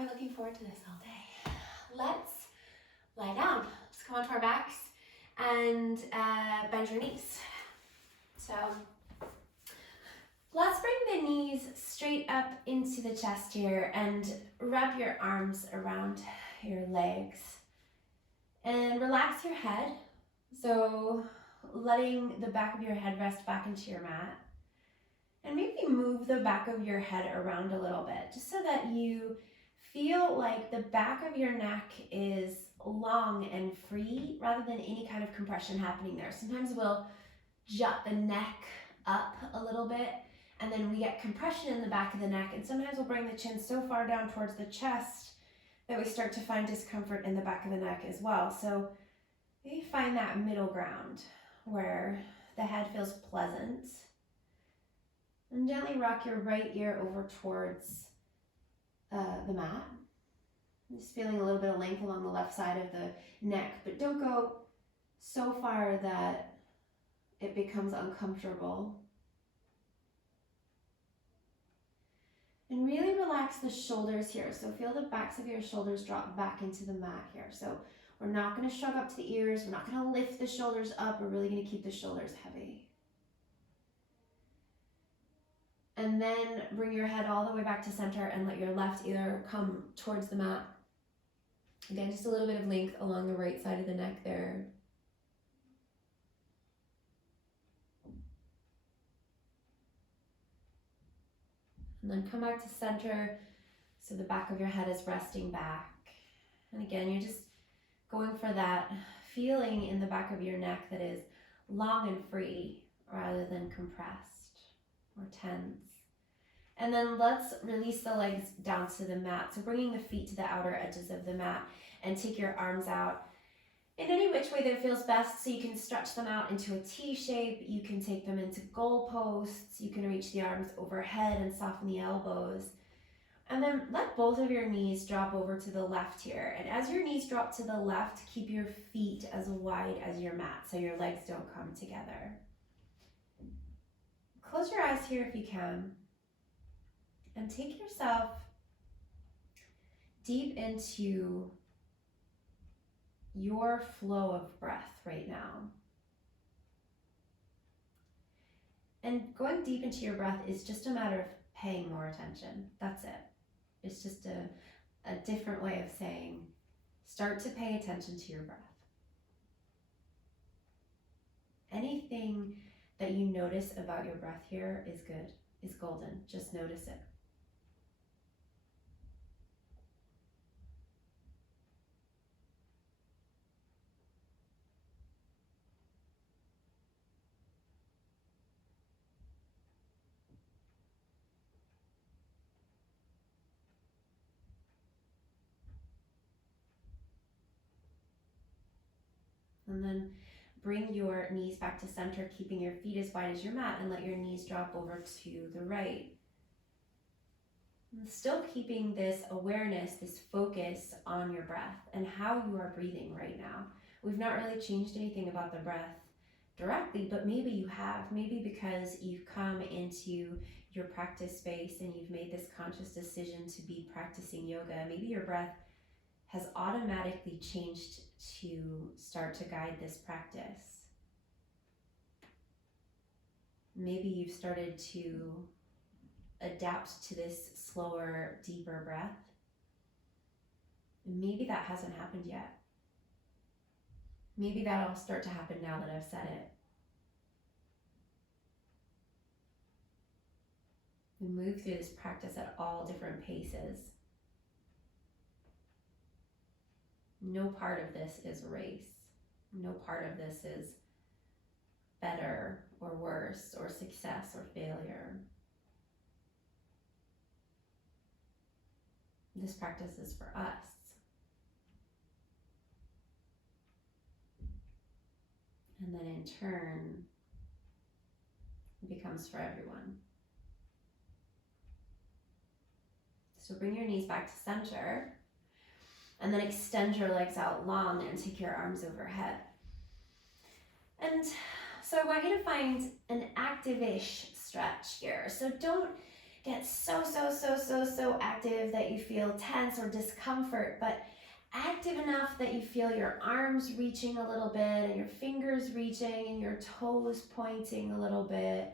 been looking forward to this all day. Let's lie down. Let's come onto our backs and bend your knees. So let's bring the knees straight up into the chest here and wrap your arms around your legs. And relax your head. So letting the back of your head rest back into your mat. And maybe move the back of your head around a little bit, just so that you feel like the back of your neck is long and free rather than any kind of compression happening there. Sometimes we'll jut the neck up a little bit and then we get compression in the back of the neck, and sometimes we'll bring the chin so far down towards the chest that we start to find discomfort in the back of the neck as well. So maybe find that middle ground where the head feels pleasant. And gently rock your right ear over towards the mat. Just feeling a little bit of length along the left side of the neck, but don't go so far that it becomes uncomfortable. And really relax the shoulders here. So feel the backs of your shoulders drop back into the mat here. So we're not going to shrug up to the ears. We're not going to lift the shoulders up. We're really going to keep the shoulders heavy. And then bring your head all the way back to center and let your left ear come towards the mat. Again, just a little bit of length along the right side of the neck there. And then come back to center so the back of your head is resting back. And again, you're just going for that feeling in the back of your neck that is long and free rather than compressed or tense. And then let's release the legs down to the mat. So bringing the feet to the outer edges of the mat and take your arms out in any which way that feels best. So you can stretch them out into a T shape. You can take them into goalposts. You can reach the arms overhead and soften the elbows. And then let both of your knees drop over to the left here. And as your knees drop to the left, keep your feet as wide as your mat so your legs don't come together. Close your eyes here if you can. And take yourself deep into your flow of breath right now. And going deep into your breath is just a matter of paying more attention. That's it. It's just a different way of saying, start to pay attention to your breath. Anything that you notice about your breath here is good, is golden. Just notice it. And then bring your knees back to center, keeping your feet as wide as your mat, and let your knees drop over to the right. And still keeping this awareness, this focus on your breath and how you are breathing right now. We've not really changed anything about the breath directly, but maybe you have. Maybe because you've come into your practice space and you've made this conscious decision to be practicing yoga. Maybe your breath has automatically changed to start to guide this practice. Maybe you've started to adapt to this slower, deeper breath. Maybe that hasn't happened yet. Maybe that'll start to happen now that I've said it. We move through this practice at all different paces. No part of this is a race. No part of this is better or worse or success or failure. This practice is for us. And then in turn, it becomes for everyone. So bring your knees back to center. And then extend your legs out long and take your arms overhead. And so I want you to find an active-ish stretch here. So don't get so active that you feel tense or discomfort, but active enough that you feel your arms reaching a little bit and your fingers reaching and your toes pointing a little bit.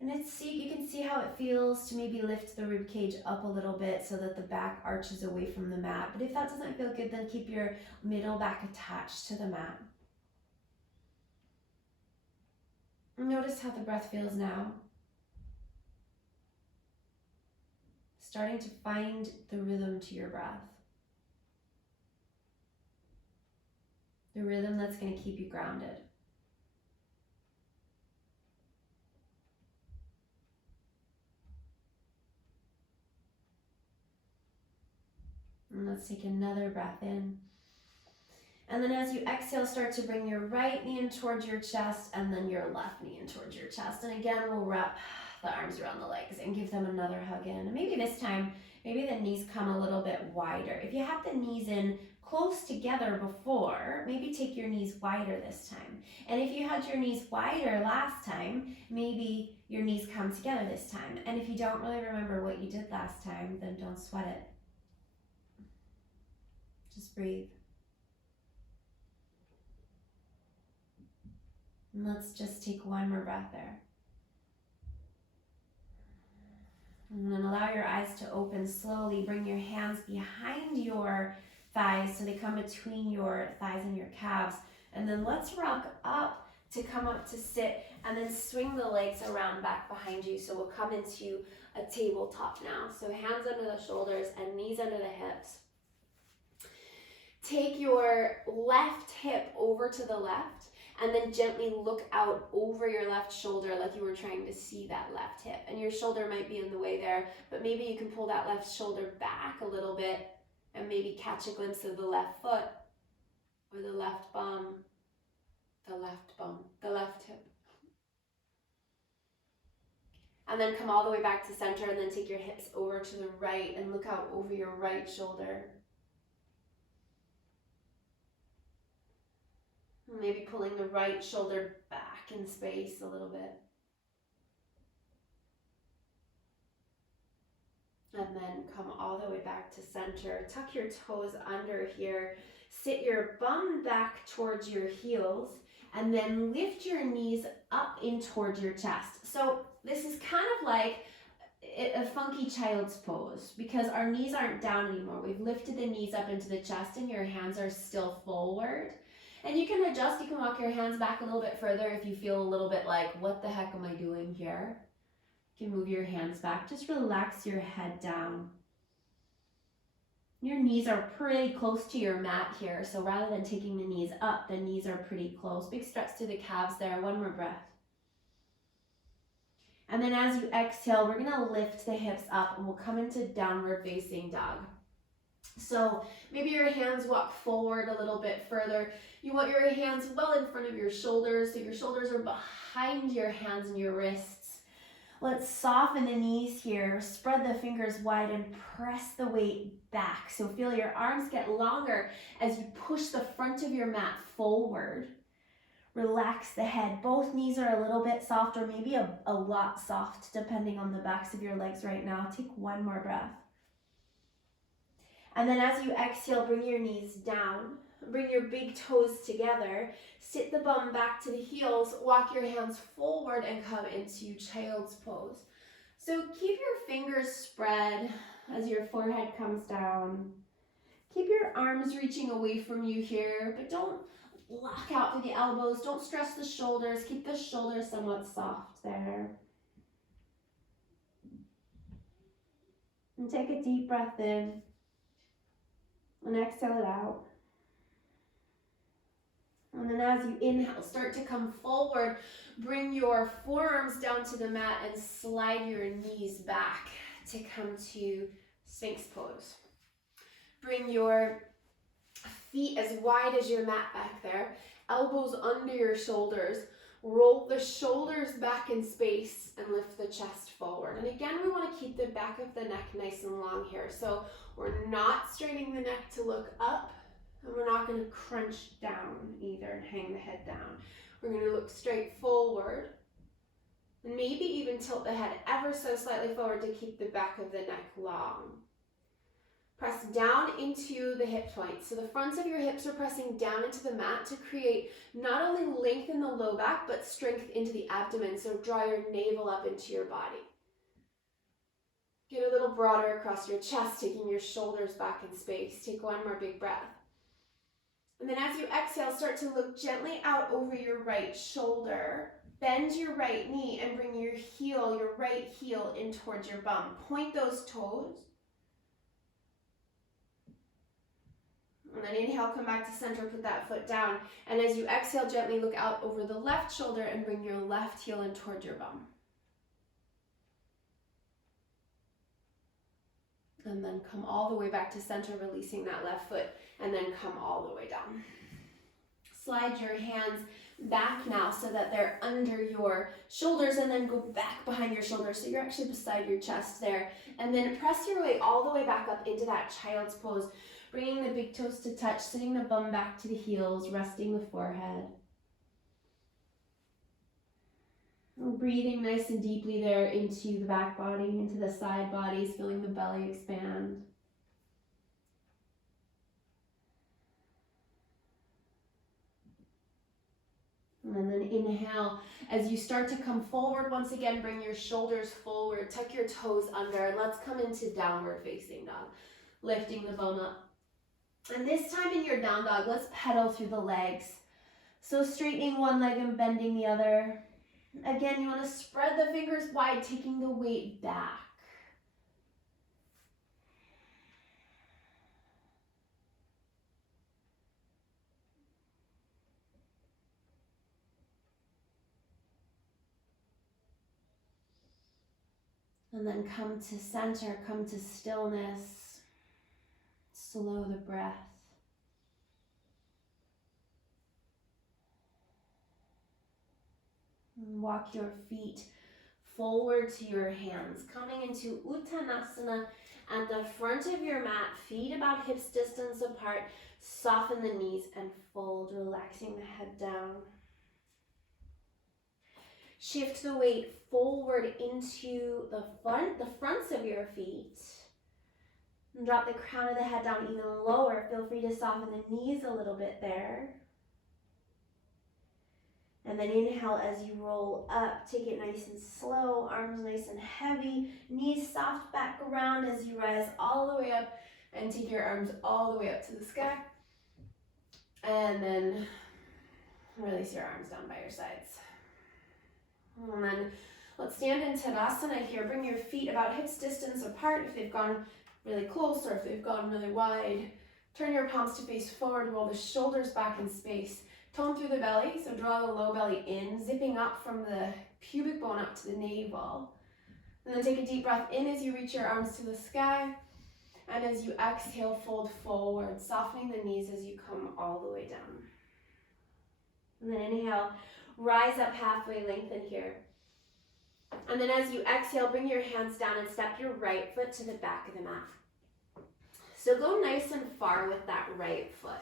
And you can see how it feels to maybe lift the rib cage up a little bit so that the back arches away from the mat. But if that doesn't feel good, then keep your middle back attached to the mat. Notice how the breath feels now. Starting to find the rhythm to your breath. The rhythm that's going to keep you grounded. And let's take another breath in. And then as you exhale, start to bring your right knee in towards your chest and then your left knee in towards your chest. And again, we'll wrap the arms around the legs and give them another hug in. And maybe this time, maybe the knees come a little bit wider. If you had the knees in close together before, maybe take your knees wider this time. And if you had your knees wider last time, maybe your knees come together this time. And if you don't really remember what you did last time, then don't sweat it. Just breathe. And let's just take one more breath there. And then allow your eyes to open slowly. Bring your hands behind your thighs so they come between your thighs and your calves. And then let's rock up to come up to sit and then swing the legs around back behind you. So we'll come into a tabletop now. So hands under the shoulders and knees under the hips. Take your left hip over to the left and then gently look out over your left shoulder like you were trying to see that left hip. And your shoulder might be in the way there, but maybe you can pull that left shoulder back a little bit and maybe catch a glimpse of the left foot or the left bum, the left hip. And then come all the way back to center and then take your hips over to the right and look out over your right shoulder. Maybe pulling the right shoulder back in space a little bit. And then come all the way back to center. Tuck your toes under here. Sit your bum back towards your heels. And then lift your knees up in towards your chest. So this is kind of like a funky child's pose because our knees aren't down anymore. We've lifted the knees up into the chest and your hands are still forward. And you can adjust, you can walk your hands back a little bit further if you feel a little bit like, what the heck am I doing here? You can move your hands back, just relax your head down. Your knees are pretty close to your mat here, so rather than taking the knees up, the knees are pretty close. Big stretch through the calves there, one more breath. And then as you exhale, we're gonna lift the hips up and we'll come into downward facing dog. So maybe your hands walk forward a little bit further. You want your hands well in front of your shoulders, so your shoulders are behind your hands and your wrists. Let's soften the knees here, spread the fingers wide and press the weight back. So feel your arms get longer as you push the front of your mat forward. Relax the head. Both knees are a little bit soft or maybe a lot soft depending on the backs of your legs right now. Take one more breath. And then as you exhale, bring your knees down. Bring your big toes together. Sit the bum back to the heels. Walk your hands forward and come into child's pose. So keep your fingers spread as your forehead comes down. Keep your arms reaching away from you here, but don't lock out through the elbows. Don't stress the shoulders. Keep the shoulders somewhat soft there. And take a deep breath in. And exhale it out. And then as you inhale, start to come forward. Bring your forearms down to the mat and slide your knees back to come to Sphinx pose. Bring your feet as wide as your mat back there. Elbows under your shoulders. Roll the shoulders back in space and lift the chest forward. And again, we want to keep the back of the neck nice and long here. So we're not straining the neck to look up, and we're not going to crunch down either and hang the head down. We're going to look straight forward. And maybe even tilt the head ever so slightly forward to keep the back of the neck long. Press down into the hip joints. So the fronts of your hips are pressing down into the mat to create not only length in the low back, but strength into the abdomen. So draw your navel up into your body. Get a little broader across your chest, taking your shoulders back in space. Take one more big breath. And then as you exhale, start to look gently out over your right shoulder. Bend your right knee and bring your right heel in towards your bum. Point those toes. And then inhale, come back to center, put that foot down. And as you exhale, gently look out over the left shoulder and bring your left heel in towards your bum. And then come all the way back to center, releasing that left foot, and then come all the way down. Slide your hands back now so that they're under your shoulders, and then go back behind your shoulders so you're actually beside your chest there. And then press your way all the way back up into that child's pose, bringing the big toes to touch, sitting the bum back to the heels, resting the forehead. Breathing nice and deeply there into the back body, into the side bodies, feeling the belly expand. And then inhale, as you start to come forward, once again, bring your shoulders forward, tuck your toes under, and let's come into downward facing dog, lifting the bum up. And this time in your down dog, let's pedal through the legs. So straightening one leg and bending the other. Again, you want to spread the fingers wide, taking the weight back. And then come to center, come to stillness. Slow the breath. And walk your feet forward to your hands, coming into Uttanasana at the front of your mat, feet about hips distance apart. Soften the knees and fold, relaxing the head down. Shift the weight forward into the fronts of your feet. And drop the crown of the head down even lower. Feel free to soften the knees a little bit there. And then inhale as you roll up. Take it nice and slow, arms nice and heavy, knees soft back around as you rise all the way up and take your arms all the way up to the sky. And then release your arms down by your sides. And then let's stand in Tadasana here. Bring your feet about hips distance apart if they've gone really close or if they've gone really wide. Turn your palms to face forward, roll the shoulders back in space. Tone through the belly, so draw the low belly in, zipping up from the pubic bone up to the navel. And then take a deep breath in as you reach your arms to the sky. And as you exhale, fold forward, softening the knees as you come all the way down. And then inhale, rise up halfway, lengthen here. And then as you exhale, bring your hands down and step your right foot to the back of the mat. So go nice and far with that right foot.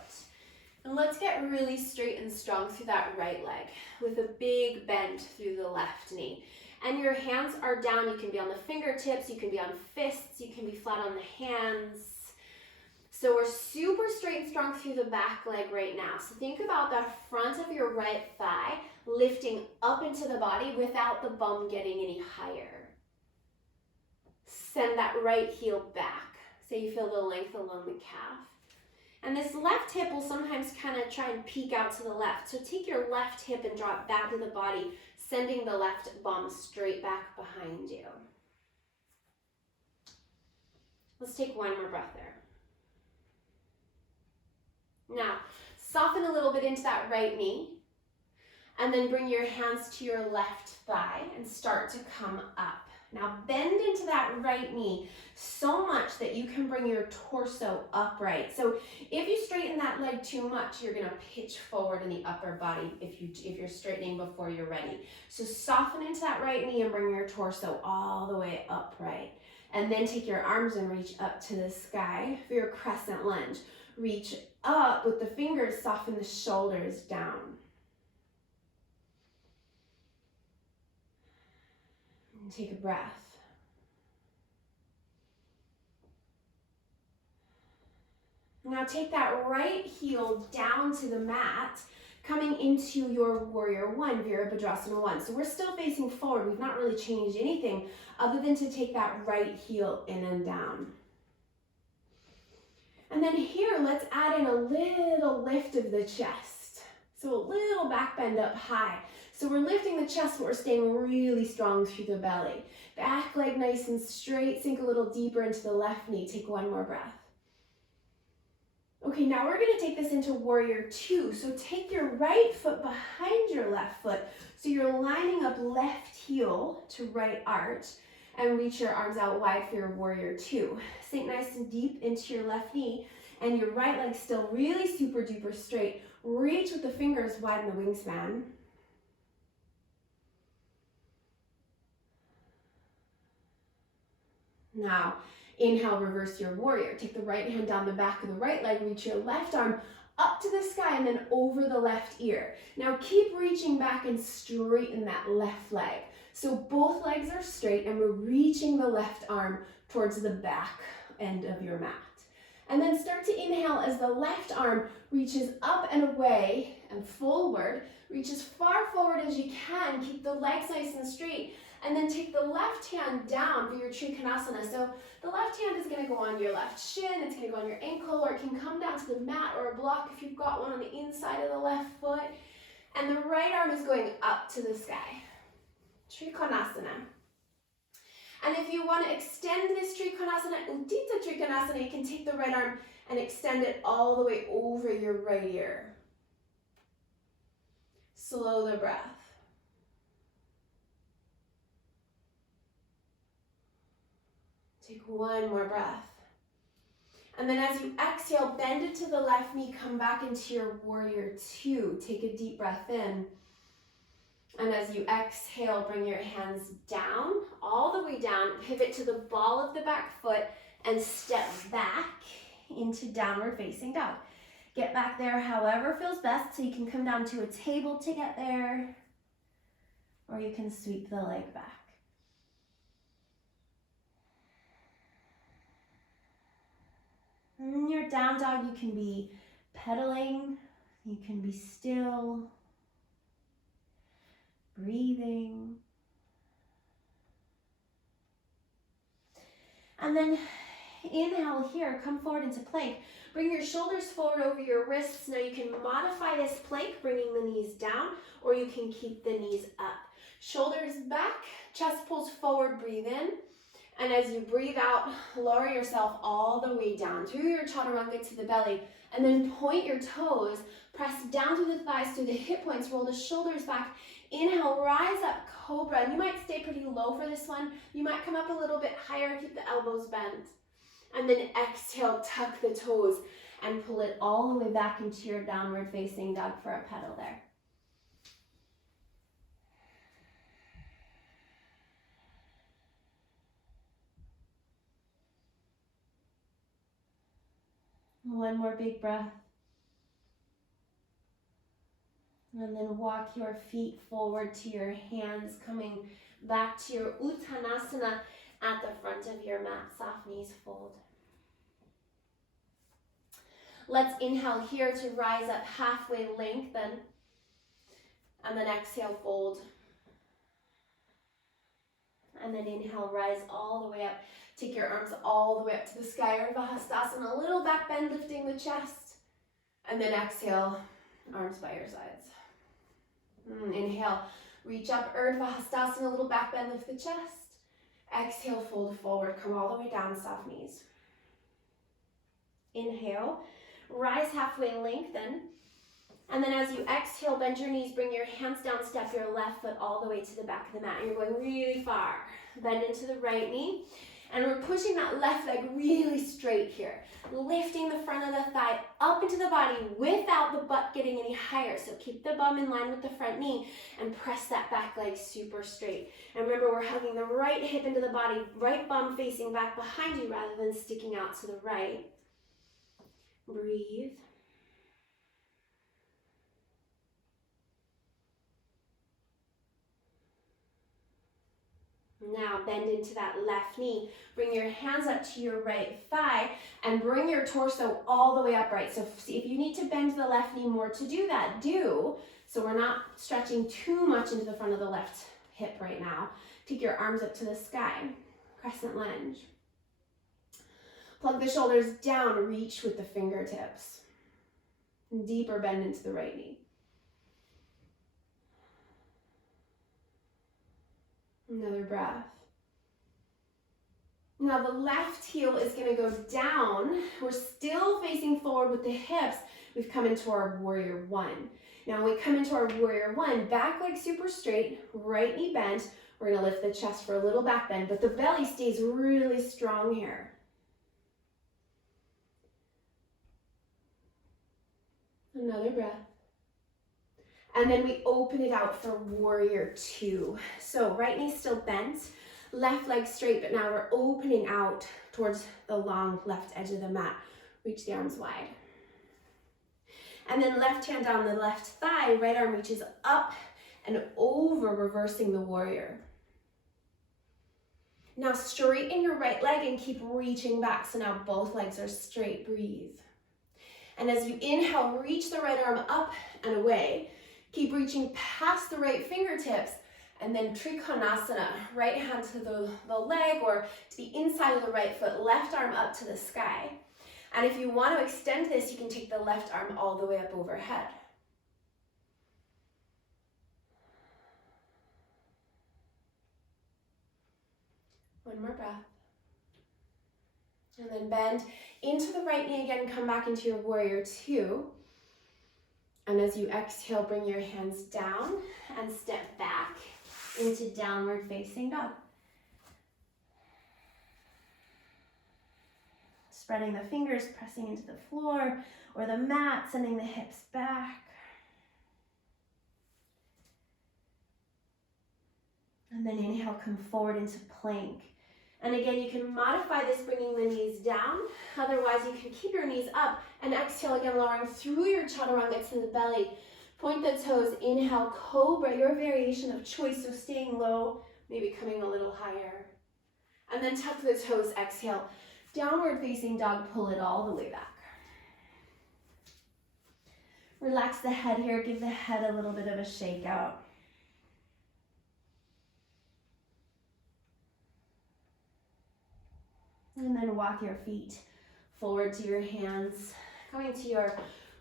And let's get really straight and strong through that right leg with a big bend through the left knee. And your hands are down. You can be on the fingertips, you can be on fists, you can be flat on the hands. So we're super straight and strong through the back leg right now. So think about the front of your right thigh lifting up into the body without the bum getting any higher. Send that right heel back so you feel the length along the calf. And this left hip will sometimes kind of try and peek out to the left. So take your left hip and draw it back to the body, sending the left bum straight back behind you. Let's take one more breath there. Now, soften a little bit into that right knee, and then bring your hands to your left thigh and start to come up. Now bend into that right knee so much that you can bring your torso upright. So if you straighten that leg too much, you're gonna pitch forward in the upper body if you're straightening before you're ready. So soften into that right knee and bring your torso all the way upright. And then take your arms and reach up to the sky for your crescent lunge. Reach up with the fingers, soften the shoulders down. And take a breath. Now take that right heel down to the mat, coming into your warrior one, Virabhadrasana 1. So we're still facing forward. We've not really changed anything other than to take that right heel in and down. And then here, let's add in a little lift of the chest. So a little back bend up high. So we're lifting the chest, but we're staying really strong through the belly. Back leg nice and straight. Sink a little deeper into the left knee. Take one more breath. Okay, now we're going to take this into warrior two. So take your right foot behind your left foot. So you're lining up left heel to right arch and reach your arms out wide for your warrior two. Sink nice and deep into your left knee and your right leg still really super duper straight. Reach with the fingers, widen the wingspan. Now, inhale, reverse your warrior. Take the right hand down the back of the right leg, reach your left arm up to the sky and then over the left ear. Now keep reaching back and straighten that left leg. So both legs are straight and we're reaching the left arm towards the back end of your mat. And then start to inhale as the left arm reaches up and away and forward. Reach as far forward as you can. Keep the legs nice and straight. And then take the left hand down for your Trikonasana. So the left hand is going to go on your left shin, it's going to go on your ankle, or it can come down to the mat or a block if you've got one on the inside of the left foot. And the right arm is going up to the sky. Trikonasana. And if you want to extend this Trikonasana, Utthita Trikonasana, you can take the right arm and extend it all the way over your right ear. Slow the breath. Take one more breath. And then as you exhale, bend it to the left knee, come back into your warrior two. Take a deep breath in. And as you exhale, bring your hands down, all the way down, pivot to the ball of the back foot and step back into downward facing dog. Get back there however feels best, so you can come down to a table to get there, or you can sweep the leg back. In your down dog, you can be pedaling, you can be still, breathing. And then inhale here, come forward into plank. Bring your shoulders forward over your wrists. Now you can modify this plank, bringing the knees down, or you can keep the knees up. Shoulders back, chest pulls forward, breathe in. And as you breathe out, lower yourself all the way down through your chaturanga to the belly. And then point your toes, press down through the thighs, through the hip points, roll the shoulders back. Inhale, rise up, cobra. And you might stay pretty low for this one. You might come up a little bit higher, keep the elbows bent. And then exhale, tuck the toes and pull it all the way back into your downward facing dog for a pedal there. One more big breath. And then walk your feet forward to your hands, coming back to your Uttanasana at the front of your mat. Soft knees fold. Let's inhale here to rise up halfway, lengthen. And then exhale, fold. And then inhale, rise all the way up. Take your arms all the way up to the sky, Urdhva Hastasana, a little back bend, lifting the chest. And then exhale, arms by your sides. Inhale, reach up, Urdhva Hastasana, a little back bend, lift the chest. Exhale, fold forward, come all the way down, soft knees. Inhale, rise halfway, lengthen. And then as you exhale, bend your knees, bring your hands down, step your left foot all the way to the back of the mat. You're going really far. Bend into the right knee. And we're pushing that left leg really straight here. Lifting the front of the thigh up into the body without the butt getting any higher. So keep the bum in line with the front knee and press that back leg super straight. And remember, we're hugging the right hip into the body, right bum facing back behind you rather than sticking out to the right. Breathe. Now bend into that left knee. Bring your hands up to your right thigh and bring your torso all the way upright. So see, if you need to bend the left knee more to do that, do. So we're not stretching too much into the front of the left hip right now. Take your arms up to the sky. Crescent lunge. Plug the shoulders down, reach with the fingertips. Deeper bend into the right knee. Another breath. Now the left heel is going to go down. We're still facing forward with the hips. We've come into our warrior one. Now when we come into our warrior one, back leg super straight, right knee bent. We're going to lift the chest for a little back bend, but the belly stays really strong here. Another breath. And then we open it out for warrior two. So right knee still bent, left leg straight, but now we're opening out towards the long left edge of the mat. Reach the arms wide. And then left hand down the left thigh, right arm reaches up and over, reversing the warrior. Now straighten your right leg and keep reaching back. So now both legs are straight, breathe. And as you inhale, reach the right arm up and away. Keep reaching past the right fingertips, and then Trikonasana, right hand to the leg or to the inside of the right foot, left arm up to the sky. And if you want to extend this, you can take the left arm all the way up overhead. One more breath. And then bend into the right knee again, come back into your warrior two. And as you exhale, bring your hands down and step back into downward facing dog. Spreading the fingers, pressing into the floor or the mat, sending the hips back. And then inhale, come forward into plank. And again, you can modify this, bringing the knees down. Otherwise, you can keep your knees up and exhale again, lowering through your chaturanga to the belly. Point the toes, inhale, cobra, your variation of choice. So staying low, maybe coming a little higher. And then tuck the toes, exhale. Downward facing dog, pull it all the way back. Relax the head here, give the head a little bit of a shake out. And then walk your feet forward to your hands, going to your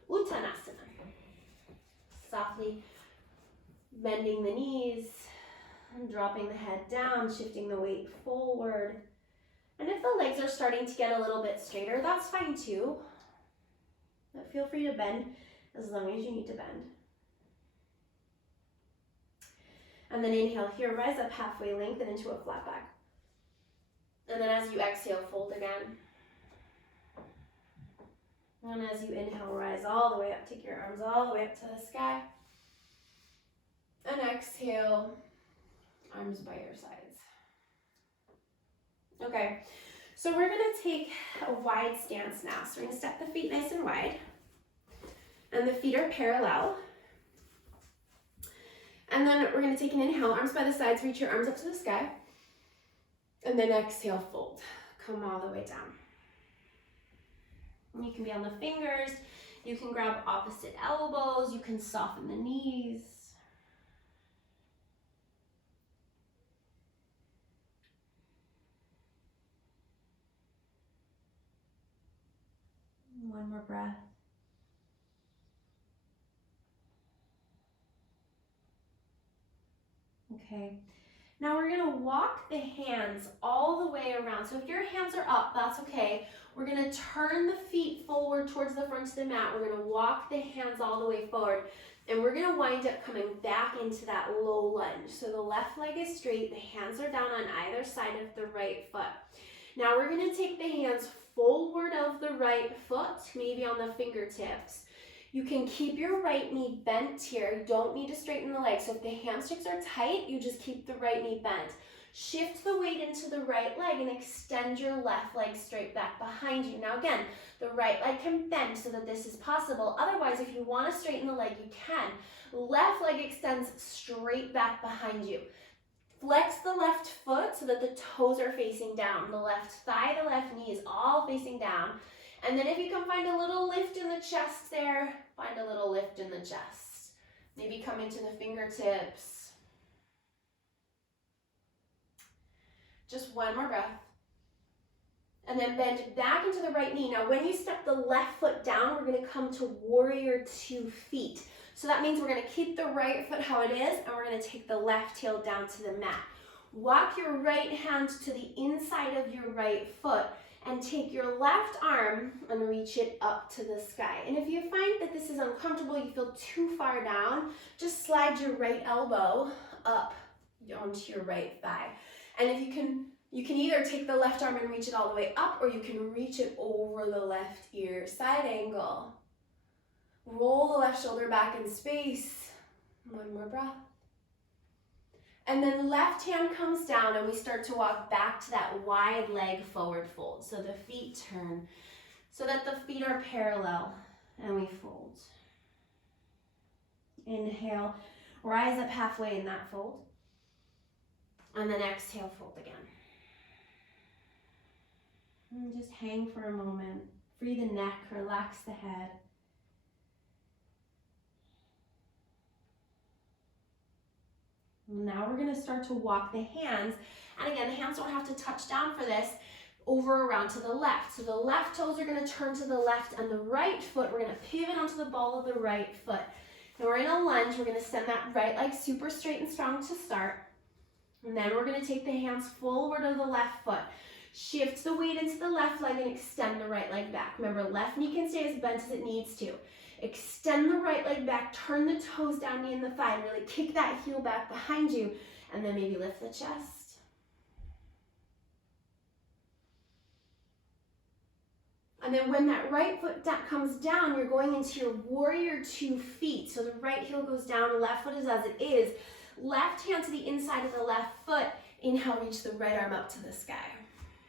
Uttanasana. Softly bending the knees, and dropping the head down, shifting the weight forward. And if the legs are starting to get a little bit straighter, that's fine too. But feel free to bend as long as you need to bend. And then inhale here, rise up halfway, lengthen into a flat back. And then as you exhale, fold again. And as you inhale, rise all the way up, take your arms all the way up to the sky. And exhale, arms by your sides. Okay, so we're gonna take a wide stance now. So we're gonna step the feet nice and wide. And the feet are parallel. And then we're gonna take an inhale, arms by the sides, reach your arms up to the sky. And then exhale, fold. Come all the way down. And you can be on the fingers. You can grab opposite elbows. You can soften the knees. One more breath. Okay. Now we're gonna walk the hands all the way around. So if your hands are up, that's okay. We're gonna turn the feet forward towards the front of the mat. We're gonna walk the hands all the way forward. And we're gonna wind up coming back into that low lunge. So the left leg is straight, the hands are down on either side of the right foot. Now we're gonna take the hands forward of the right foot, maybe on the fingertips. You can keep your right knee bent here. You don't need to straighten the leg. So if the hamstrings are tight, you just keep the right knee bent. Shift the weight into the right leg and extend your left leg straight back behind you. Now again, the right leg can bend so that this is possible. Otherwise, if you want to straighten the leg, you can. Left leg extends straight back behind you. flex the left foot so that the toes are facing down. The left thigh, the left knee is all facing down. And then if you can find a little lift in the chest there, find a little lift in the chest. Maybe come into the fingertips. Just one more breath. And then bend back into the right knee. Now when you step the left foot down, we're gonna come to warrior 2 feet. So that means we're gonna keep the right foot how it is, and we're gonna take the left heel down to the mat. Walk your right hand to the inside of your right foot and take your left arm and reach it up to the sky. And if you find that this is uncomfortable, you feel too far down, just slide your right elbow up onto your right thigh. And if you can either take the left arm and reach it all the way up, or you can reach it over the left ear, side angle. Roll the left shoulder back in space. One more breath. And then left hand comes down and we start to walk back to that wide leg forward fold. So the feet turn so that the feet are parallel and we fold. Inhale, rise up halfway in that fold. And then exhale, fold again. And just hang for a moment. Free the neck, relax the head. Now we're gonna start to walk the hands. And again, the hands don't have to touch down for this, over around to the left. So the left toes are gonna turn to the left, and the right foot, we're gonna pivot onto the ball of the right foot. Now we're in a lunge, we're gonna send that right leg super straight and strong to start. And then we're gonna take the hands forward of the left foot. Shift the weight into the left leg and extend the right leg back. Remember, left knee can stay as bent as it needs to. Extend the right leg back, turn the toes down, knee in the thigh, and really kick that heel back behind you, and then maybe lift the chest. And then when that right foot comes down, you're going into your warrior 2 feet. So the right heel goes down, left foot is as it is. Left hand to the inside of the left foot. Inhale, reach the right arm up to the sky.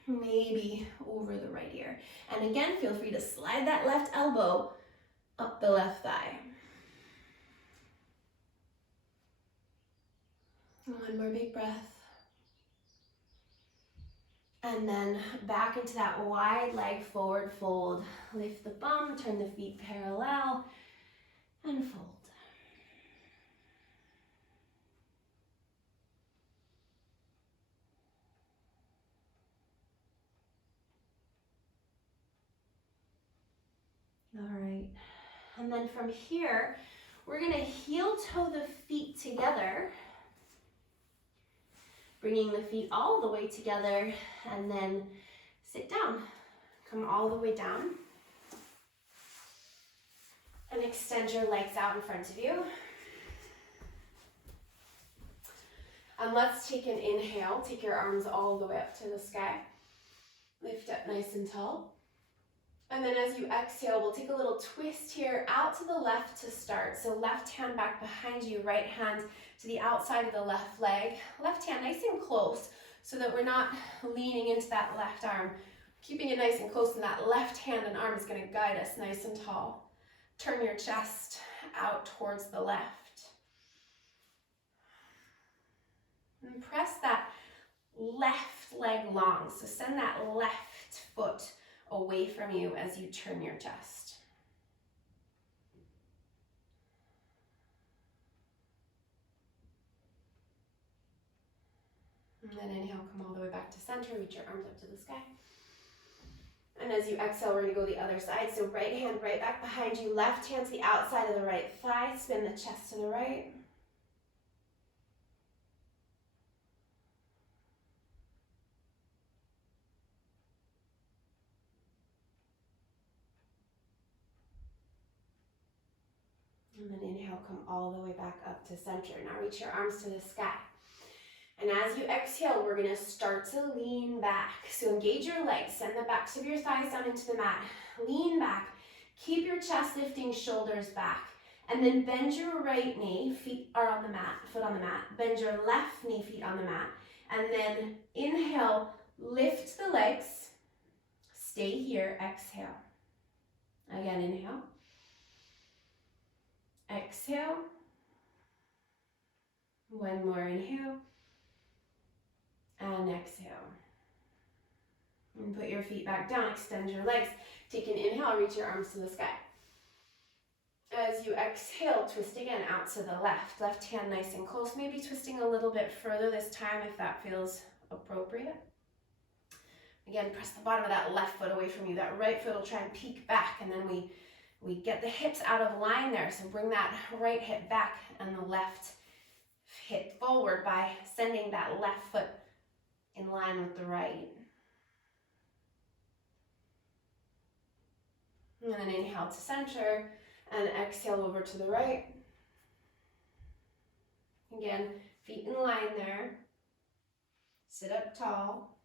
Maybe over the right ear. And again, feel free to slide that left elbow up the left thigh. One more big breath. And then back into that wide leg forward fold. Lift the bum, turn the feet parallel, and fold. All right. And then from here, we're gonna heel toe the feet together, bringing the feet all the way together, and then sit down. Come all the way down. And extend your legs out in front of you. And let's take an inhale. Take your arms all the way up to the sky. Lift up nice and tall. And then as you exhale, we'll take a little twist here out to the left to start. So left hand back behind you, right hand to the outside of the left leg. Left hand nice and close so that we're not leaning into that left arm. Keeping it nice and close, and that left hand and arm is going to guide us nice and tall. Turn your chest out towards the left. And press that left leg long. So send that left foot away from you as you turn your chest. And then inhale, come all the way back to center, reach your arms up to the sky. And as you exhale, we're gonna go the other side. So right hand right back behind you, left hand to the outside of the right thigh, spin the chest to the right. And then inhale, come all the way back up to center. Now reach your arms to the sky. And as you exhale, we're gonna start to lean back. So engage your legs, send the backs of your thighs down into the mat. Lean back, keep your chest lifting, shoulders back. And then bend your right knee, feet are on the mat, foot on the mat. Bend your left knee, feet on the mat. And then inhale, lift the legs. Stay here, exhale. Again, inhale. Exhale. One more inhale. And exhale. And put your feet back down, extend your legs. Take an inhale, reach your arms to the sky. As you exhale, twist again out to the left. Left hand nice and close, maybe twisting a little bit further this time if that feels appropriate. Again, press the bottom of that left foot away from you. That right foot will try and peek back, and then we get the hips out of line there. So bring that right hip back and the left hip forward by sending that left foot in line with the right. And then inhale to center and exhale over to the right. Again, feet in line there. Sit up tall.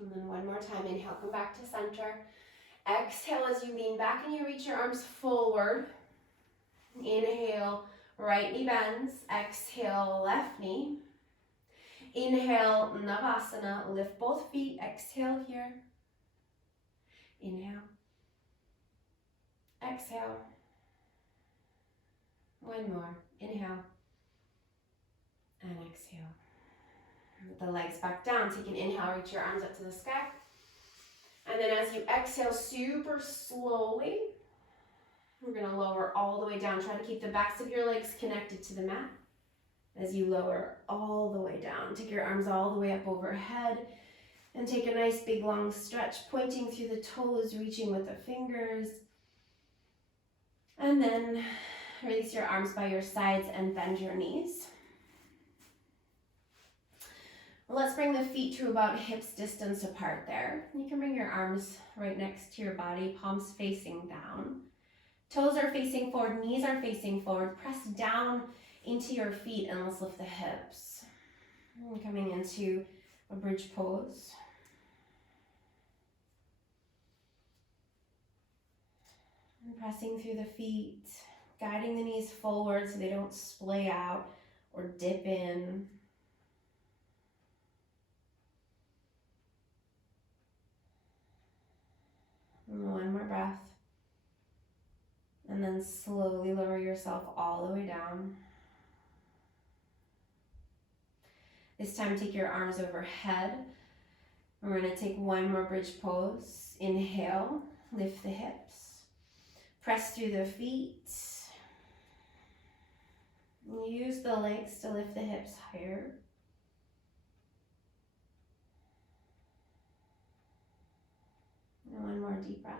And then one more time, inhale, come back to center. Exhale as you lean back and you reach your arms forward. Inhale, right knee bends. Exhale, left knee. Inhale, Navasana. Lift both feet. Exhale here. Inhale. Exhale. One more. Inhale. And exhale. With the legs back down, take an inhale, reach your arms up to the sky. And then as you exhale super slowly, we're going to lower all the way down. Try to keep the backs of your legs connected to the mat. As you lower all the way down, take your arms all the way up overhead and take a nice big long stretch, pointing through the toes, reaching with the fingers. And then release your arms by your sides and bend your knees. Let's bring the feet to about hips distance apart there. You can bring your arms right next to your body, palms facing down. Toes are facing forward, knees are facing forward. Press down into your feet and let's lift the hips. And coming into a bridge pose. And pressing through the feet, guiding the knees forward so they don't splay out or dip in. And one more breath. And then slowly lower yourself all the way down. This time take your arms overhead. We're going to take one more bridge pose. Inhale, lift the hips. Press through the feet. Use the legs to lift the hips higher. And one more deep breath.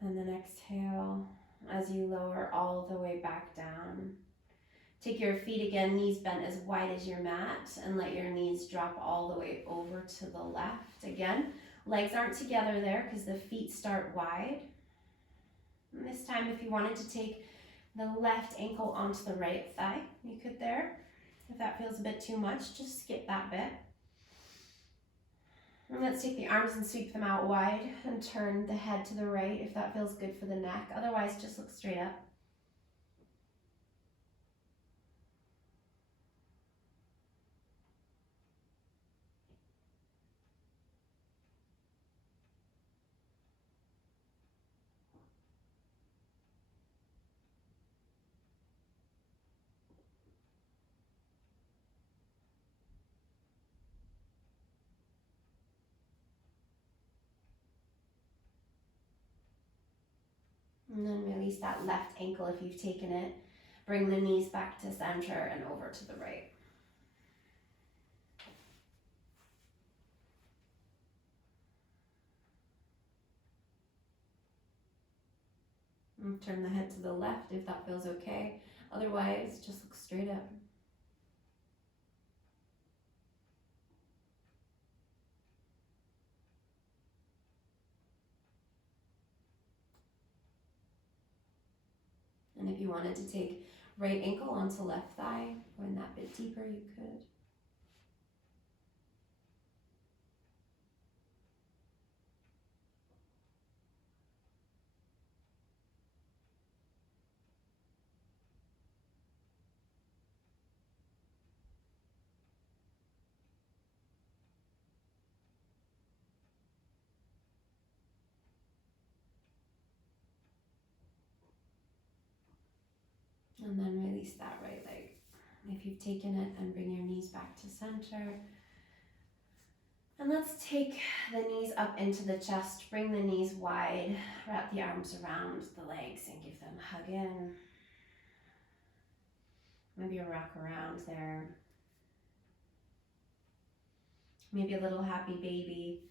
And then exhale as you lower all the way back down. Take your feet again, knees bent as wide as your mat, and let your knees drop all the way over to the left. Again, legs aren't together there because the feet start wide. And this time, if you wanted to take the left ankle onto the right thigh, you could there. If that feels a bit too much, just skip that bit. And let's take the arms and sweep them out wide and turn the head to the right if that feels good for the neck. Otherwise, just look straight up. And then release that left ankle if you've taken it. Bring the knees back to center and over to the right. And turn the head to the left if that feels okay. Otherwise, just look straight up. And if you wanted to take right ankle onto left thigh, go in that bit deeper, you could. And then release that right leg. If you've taken it, then bring your knees back to center. And let's take the knees up into the chest. Bring the knees wide. Wrap the arms around the legs and give them a hug in. Maybe a rock around there. Maybe a little happy baby,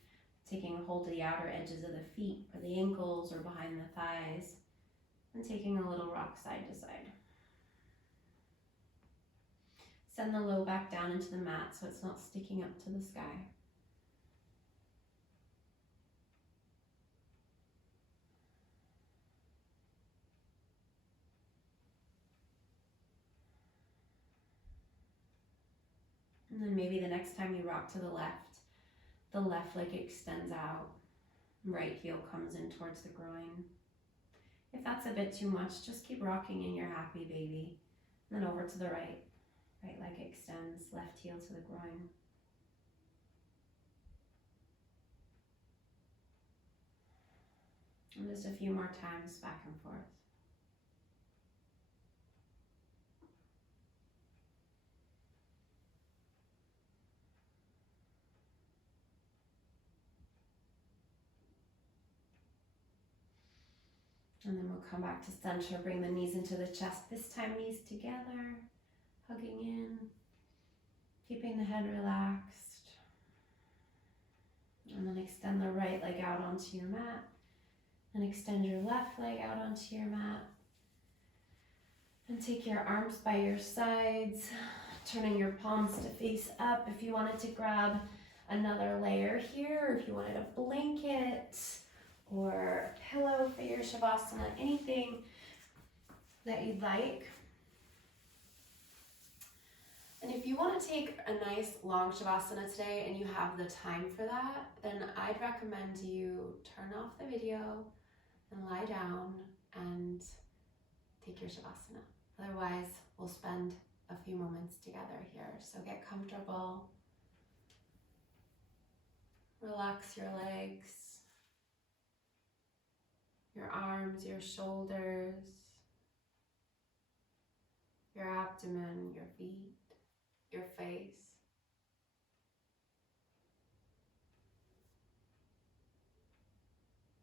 taking a hold of the outer edges of the feet or the ankles or behind the thighs, and taking a little rock side to side. Send the low back down into the mat so it's not sticking up to the sky. And then maybe the next time you rock to the left leg extends out, right heel comes in towards the groin. If that's a bit too much, just keep rocking in your happy baby. And then over to the right. Right leg extends, left heel to the groin. And just a few more times back and forth. And then we'll come back to center, bring the knees into the chest. This time knees together, hugging in, keeping the head relaxed. And then extend the right leg out onto your mat. And extend your left leg out onto your mat. And take your arms by your sides, turning your palms to face up. If you wanted to grab another layer here, if you wanted a blanket or a pillow for your Shavasana, anything that you'd like. And if you want to take a nice long Shavasana today and you have the time for that, then I'd recommend you turn off the video and lie down and take your Shavasana. Otherwise, we'll spend a few moments together here. So get comfortable. Relax your legs, your arms, your shoulders, your abdomen, your feet, your face.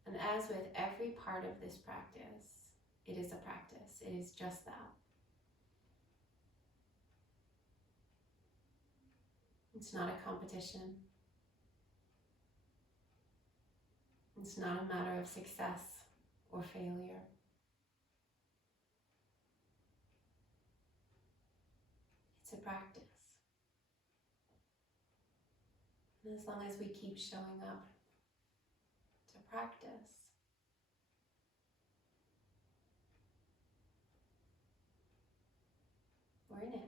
And as with every part of this practice, it is a practice. It is just that. It's not a competition. It's not a matter of success or failure. It's a practice. And as long as we keep showing up to practice, we're in it.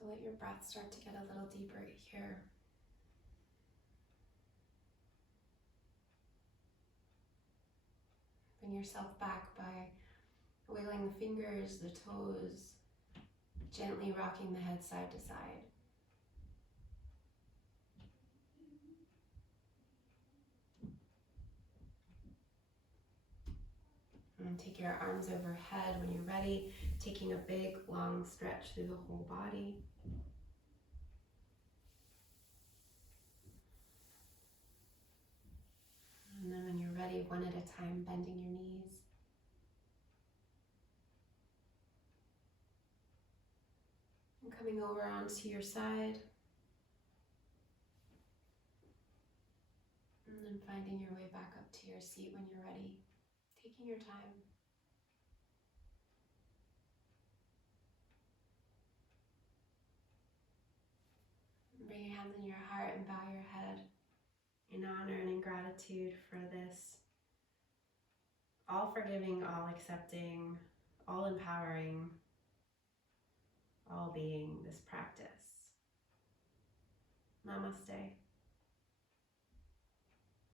So let your breath start to get a little deeper here. Bring yourself back by wiggling the fingers, the toes, gently rocking the head side to side. And take your arms overhead when you're ready, taking a big, long stretch through the whole body. And then when you're ready, one at a time, bending your knees. And coming over onto your side. And then finding your way back up to your seat when you're ready, taking your time. Bring your hands on your heart and bow your head in honor and in gratitude for this all forgiving, all accepting, all empowering, all being this practice. Namaste.